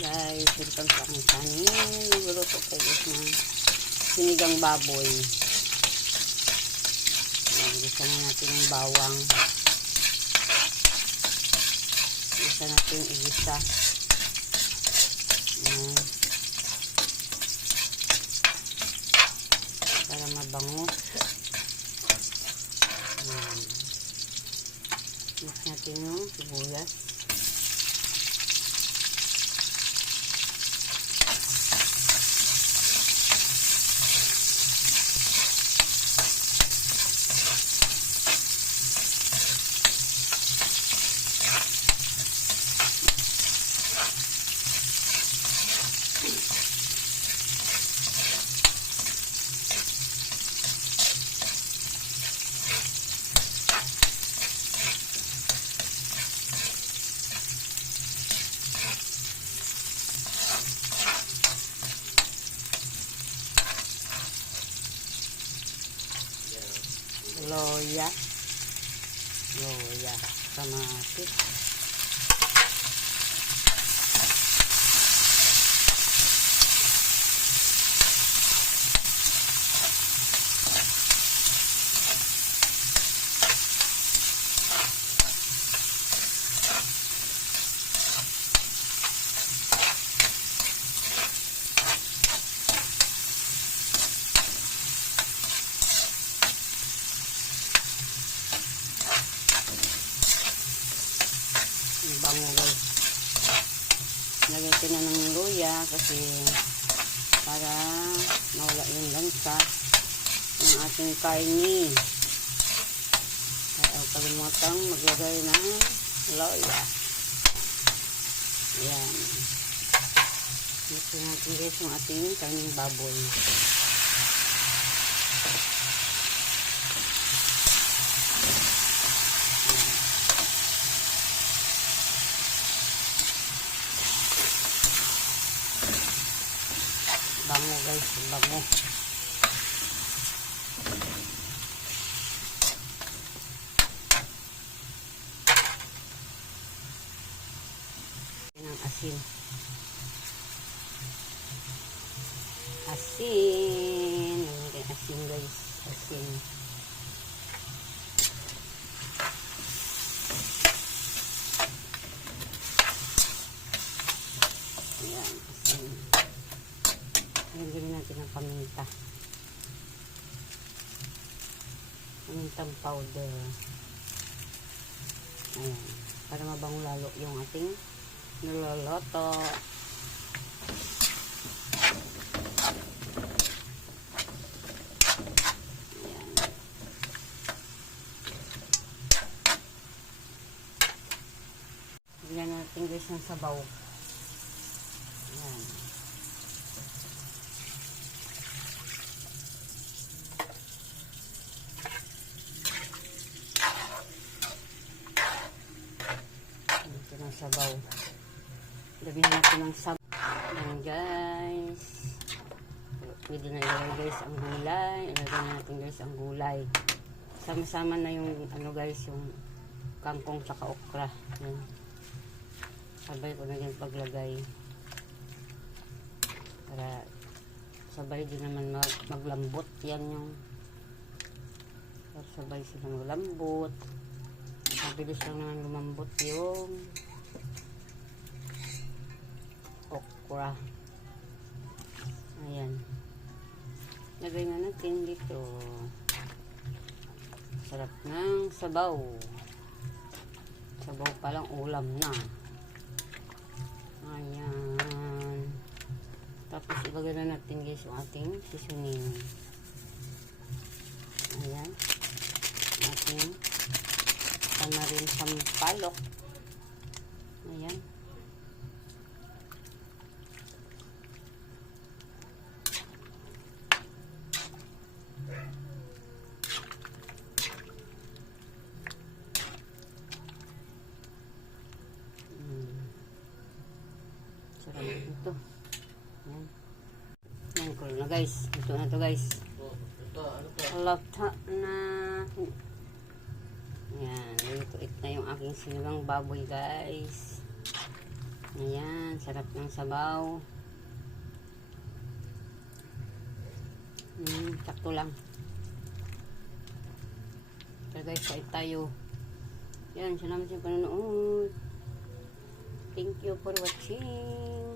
Guys, welcome sa aking channel. Nagluluto tayo guys ng sinigang baboy. Gisa na natin yung bawang. Gisa natin igisa. Para mabango. Mix natin yung sibuyas. Loya, kamatis. Bango guys. Lagay ko na ng luya kasi para mawala yung lansa ng ating karni. Ayaw kalimutang maglagay ng luya. Ayan. Ito natin guys yung ating karning baboy. Bango guys, bango. Ng asin. Asin. Asin guys, asin. Ayan, asin. Lagyan natin ng paminta. Pamintang powder. Ayan. Para mabango lalo yung ating niloloto. Ayan. Lagyan natin guys ng sabaw. Ayan. Sabaw. Lagyan natin ng sabaw. Ayan guys. Pwede na ilagay guys ang gulay. Ilagay natin guys ang gulay. Sama-sama na yung ano guys, yung kangkong tsaka okra. Ayan. Sabay ko na yan paglagay. Para sabay din naman maglambot. Yan yung sabay sila maglambot. Mabilis lang naman lumambot yung okra. Ayan. Lagay na natin dito. Sarap ng sabaw. Sabaw palang ulam na. Ayan. Tapos ilagay na natin guys yung ating seasoning. Ayan. Ating tamarin sampalok. Ayan. Sarap ito. Ayan. Ayan ko na guys. Ito na to guys. Halata na. Ayan. Lutuit na yung aking sinigang baboy guys. Ayan, sarap ng sabaw. Sakto lang. So guys, kain tayo. Yan, salamat sa panonood. Thank you for watching.